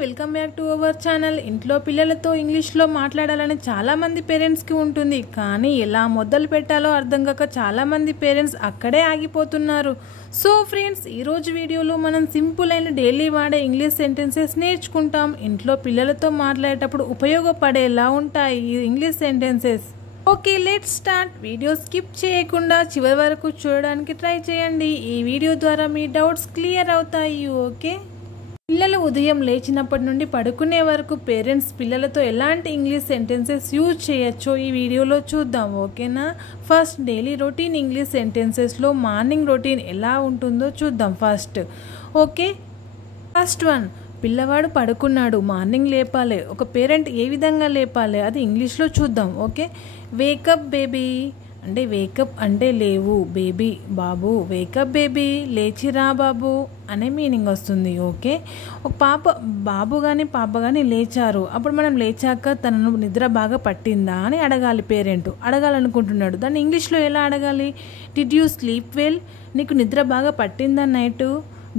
Welcome back to our channel. ఇంట్లో పిల్లలతో ఇంగ్లీష్లో మాట్లాడాలని చాలామంది పేరెంట్స్కి ఉంటుంది, కానీ ఎలా మొదలు పెట్టాలో అర్థం కాక చాలామంది పేరెంట్స్ అక్కడే ఆగిపోతున్నారు. సో ఫ్రెండ్స్, ఈరోజు వీడియోలో మనం సింపుల్ అయిన డైలీ వాడే ఇంగ్లీష్ సెంటెన్సెస్ నేర్చుకుంటాం. ఇంట్లో పిల్లలతో మాట్లాడేటప్పుడు ఉపయోగపడేలా ఉంటాయి ఈ English sentences. Okay, let's start. Video skip చేయకుండా చివరి వరకు చూడడానికి ట్రై చేయండి. ఈ వీడియో ద్వారా మీ డౌట్స్ క్లియర్ అవుతాయి. ఓకే, పిల్లలు ఉదయం లేచినప్పటి నుండి పడుకునే వరకు పేరెంట్స్ పిల్లలతో ఎలాంటి ఇంగ్లీష్ సెంటెన్సెస్ యూజ్ చేయొచ్చో ఈ వీడియోలో చూద్దాం. ఓకేనా? ఫస్ట్, డైలీ రొటీన్ ఇంగ్లీష్ సెంటెన్సెస్లో మార్నింగ్ రొటీన్ ఎలా ఉంటుందో చూద్దాం ఫస్ట్. ఓకే, ఫస్ట్ వన్, పిల్లవాడు పడుకున్నాడు, మార్నింగ్ లేపాలి. ఒక పేరెంట్ ఏ విధంగా లేపాలి అది ఇంగ్లీష్లో చూద్దాం. ఓకే, వేకప్ బేబీ అంటే వేకప్ అంటే లేవు, బేబీ బాబు, వేకప్ బేబీ లేచిరా బాబు అనే మీనింగ్ వస్తుంది. ఓకే, ఒక బాబు కానీ పాప కానీ లేచారు, అప్పుడు మనం లేచాక తనను నిద్ర బాగా పట్టిందా అని అడగాలి. పేరెంట్ అడగాలనుకుంటున్నాడు, దాన్ని ఇంగ్లీష్లో ఎలా అడగాలి? Did you sleep well? నీకు నిద్ర బాగా పట్టిందా night?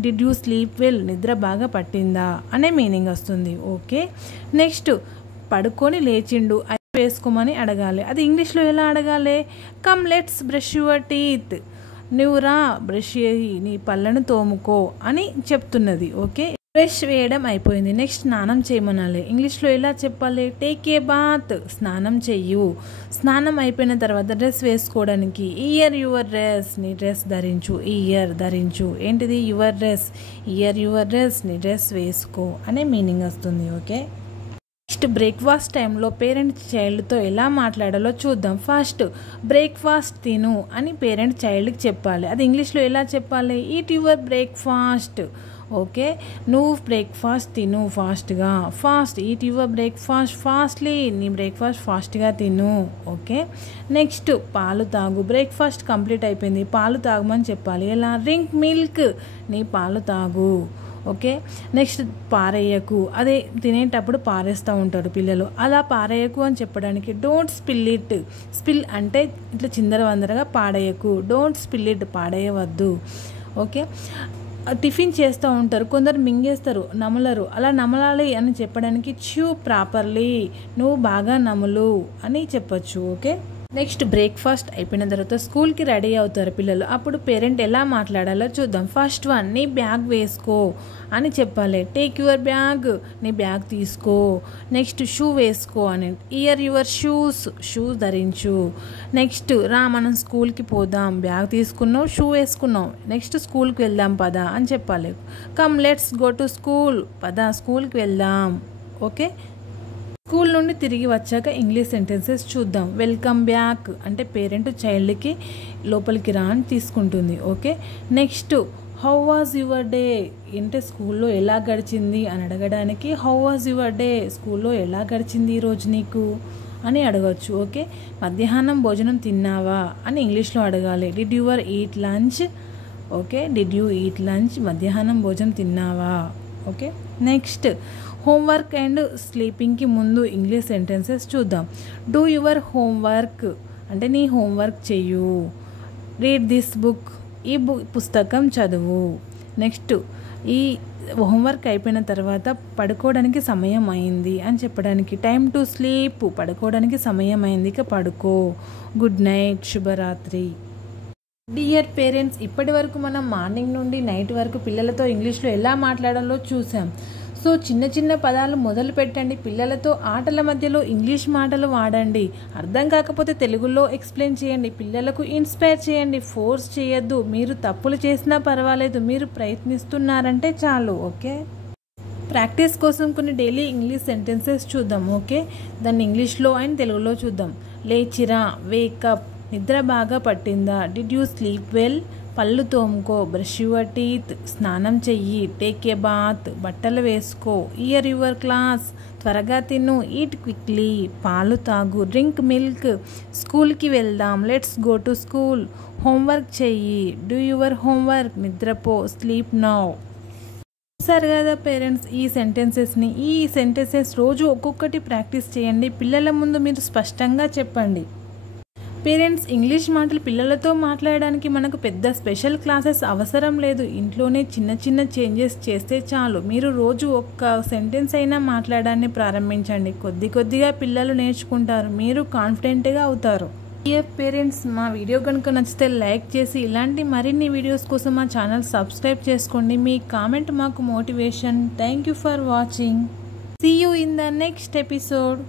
Did you sleep well? నిద్ర బాగా పట్టిందా అనే మీనింగ్ వస్తుంది. ఓకే, నెక్స్ట్, పడుకొని లేచిండు, వేసుకోమని అడగాలి. అది ఇంగ్లీష్లో ఎలా అడగాలి? Come let's brush your teeth. నువ్వు రా బ్రష్ చేయి, నీ పళ్ళను తోముకో అని చెప్తున్నది. ఓకే, బ్రష్ వేయడం అయిపోయింది, నెక్స్ట్ స్నానం చేయమనాలి. ఇంగ్లీష్లో ఎలా చెప్పాలి? టేక్ ఏ బాత్, స్నానం చెయ్యు. స్నానం అయిపోయిన తర్వాత డ్రెస్ వేసుకోవడానికి ఇయర్ యువర్ డ్రెస్, నీ డ్రెస్ ధరించు. ఇయర్ ధరించు, ఏంటిది? Your dress. Year your dress, నీ డ్రెస్ వేసుకో అనే మీనింగ్ వస్తుంది. ఓకే, నెక్స్ట్, బ్రేక్ఫాస్ట్ టైంలో పేరెంట్ చైల్డ్తో ఎలా మాట్లాడాలో చూద్దాం. ఫస్ట్, బ్రేక్ఫాస్ట్ తిను అని పేరెంట్ చైల్డ్కి చెప్పాలి. అది ఇంగ్లీష్లో ఎలా చెప్పాలి? Eat your breakfast. ఓకే, నువ్వు బ్రేక్ఫాస్ట్ తిను ఫాస్ట్గా. Fast, eat your breakfast fastly, నీ బ్రేక్ఫాస్ట్ ఫాస్ట్గా తిను. ఓకే, నెక్స్ట్, పాలు తాగు. బ్రేక్ఫాస్ట్ కంప్లీట్ అయిపోయింది, పాలు తాగమని చెప్పాలి. ఎలా? డ్రింక్ మిల్క్, నీ పాలు తాగు. ఓకే, నెక్స్ట్, పారేయకు. అదే తినేటప్పుడు పారేస్తూ ఉంటారు పిల్లలు, అలా పారేయకు అని చెప్పడానికి డోంట్ స్పిల్ ఇట్. స్పిల్ అంటే ఇట్లా చిందరవందరగా పాడేయకు. డోంట్ స్పిల్ ఇట్, పాడేయవద్దు. ఓకే, టిఫిన్ చేస్తూ ఉంటారు, కొందరు మింగేస్తారు, నమలరు. అలా నమలాలి అని చెప్పడానికి చ్యూ ప్రాపర్లీ, నువ్వు బాగా నములు అని చెప్పొచ్చు. ఓకే, నెక్స్ట్, బ్రేక్ఫాస్ట్ అయిపోయిన తర్వాత స్కూల్కి రెడీ అవుతారు పిల్లలు, అప్పుడు పేరెంట్ ఎలా మాట్లాడాలో చూద్దాం. ఫస్ట్ వన్, నీ బ్యాగ్ వేసుకో అని చెప్పాలి. టేక్ యువర్ బ్యాగ్, నీ బ్యాగ్ తీసుకో. నెక్స్ట్, షూ వేసుకో అని. ఇయర్ యువర్ షూస్, షూస్ ధరించు. నెక్స్ట్, రా మనం స్కూల్కి పోదాం, బ్యాగ్ తీసుకున్నావు, షూ వేసుకున్నావు, నెక్స్ట్ స్కూల్కి వెళ్దాం పదా అని చెప్పాలి. Come let's go to school, పదా స్కూల్కి వెళ్దాం. ఓకే, స్కూల్ నుండి తిరిగి వచ్చాక ఇంగ్లీష్ సెంటెన్సెస్ చూద్దాం. వెల్కమ్ బ్యాక్ అంటే పేరెంట్ చైల్డ్కి లోపలికి రా అని తీసుకుంటుంది. Okay, next, how was your day అంటే స్కూల్లో ఎలా గడిచింది అని అడగడానికి హౌ వాజ్ యువర్ డే, స్కూల్లో ఎలా గడిచింది ఈరోజు నీకు అని అడగచ్చు. ఓకే, మధ్యాహ్నం భోజనం తిన్నావా అని ఇంగ్లీష్లో అడగాలి. Did your eat lunch. Okay, did you eat lunch, మధ్యాహ్నం భోజనం తిన్నావా. ఓకే, నెక్స్ట్, హోంవర్క్ అండ్ స్లీపింగ్కి ముందు ఇంగ్లీష్ సెంటెన్సెస్ చూద్దాం. డూ యువర్ హోంవర్క్ అంటే నీ హోంవర్క్ చెయ్యు. రీడ్ దిస్ బుక్, ఈ పుస్తకం చదువు. నెక్స్ట్, ఈ హోంవర్క్ అయిపోయిన తర్వాత పడుకోవడానికి సమయం అయింది అని చెప్పడానికి టైమ్ టు స్లీప్, పడుకోవడానికి సమయం అయింది, ఇక పడుకో. గుడ్ నైట్, శుభరాత్రి. డియర్ పేరెంట్స్, ఇప్పటి వరకు మనం మార్నింగ్ నుండి నైట్ వరకు పిల్లలతో ఇంగ్లీష్లో ఎలా మాట్లాడాలో చూసాం. సో చిన్న చిన్న పదాలు మొదలు పెట్టండి, పిల్లలతో ఆటల మధ్యలో ఇంగ్లీష్ మాటలు వాడండి. అర్థం కాకపోతే తెలుగులో ఎక్స్ప్లెయిన్ చేయండి, పిల్లలకు ఇన్స్పైర్ చేయండి, ఫోర్స్ చేయొద్దు. మీరు తప్పులు చేసినా పర్వాలేదు, మీరు ప్రయత్నిస్తున్నారంటే చాలు. ఓకే, ప్రాక్టీస్ కోసం కొన్ని డైలీ ఇంగ్లీష్ సెంటెన్సెస్ చూద్దాం. ఓకే, దాన్ని ఇంగ్లీష్లో అండ్ తెలుగులో చూద్దాం. లేచిరా, వేకప్, నిద్ర బాగా పట్టిందా? Did you sleep well? పళ్ళు తోముకో, బ్రష్ యువర్ టీత్, స్నానం చెయ్యి. టేక్ ఏ బాత్, బట్టలు వేసుకో. ఇయర్ యువర్ క్లాస్, త్వరగా తిను. ఈట్ క్విక్లీ, పాలు తాగు. డ్రింక్ మిల్క్, స్కూల్కి వెళ్దాం. Let's go to school, homework చెయ్యి. డూ యువర్ హోంవర్క్, నిద్రపో. Sleep now. చూసారు కదా పేరెంట్స్, ఈ సెంటెన్సెస్ రోజు ఒక్కొక్కటి ప్రాక్టీస్ చేయండి. పిల్లల ముందు మీరు స్పష్టంగా చెప్పండి. పేరెంట్స్ ఇంగ్లీష్ మాటలు పిల్లలతో మాట్లాడడానికి మనకు పెద్ద స్పెషల్ క్లాసెస్ అవసరం లేదు. ఇంట్లోనే చిన్న చిన్న చేంజెస్ చేస్తే చాలు. మీరు రోజు ఒక్క సెంటెన్స్ అయినా మాట్లాడడాన్ని ప్రారంభించండి. కొద్ది కొద్దిగా పిల్లలు నేర్చుకుంటారు, మీరు కాన్ఫిడెంట్గా అవుతారు. డియర్ పేరెంట్స్, మా వీడియో కనుక నచ్చితే లైక్ చేసి ఇలాంటి మరిన్ని వీడియోస్ కోసం మా ఛానల్ సబ్స్క్రైబ్ చేసుకోండి. మీ కామెంట్ మాకు motivation. Thank you for watching. See you in the next episode.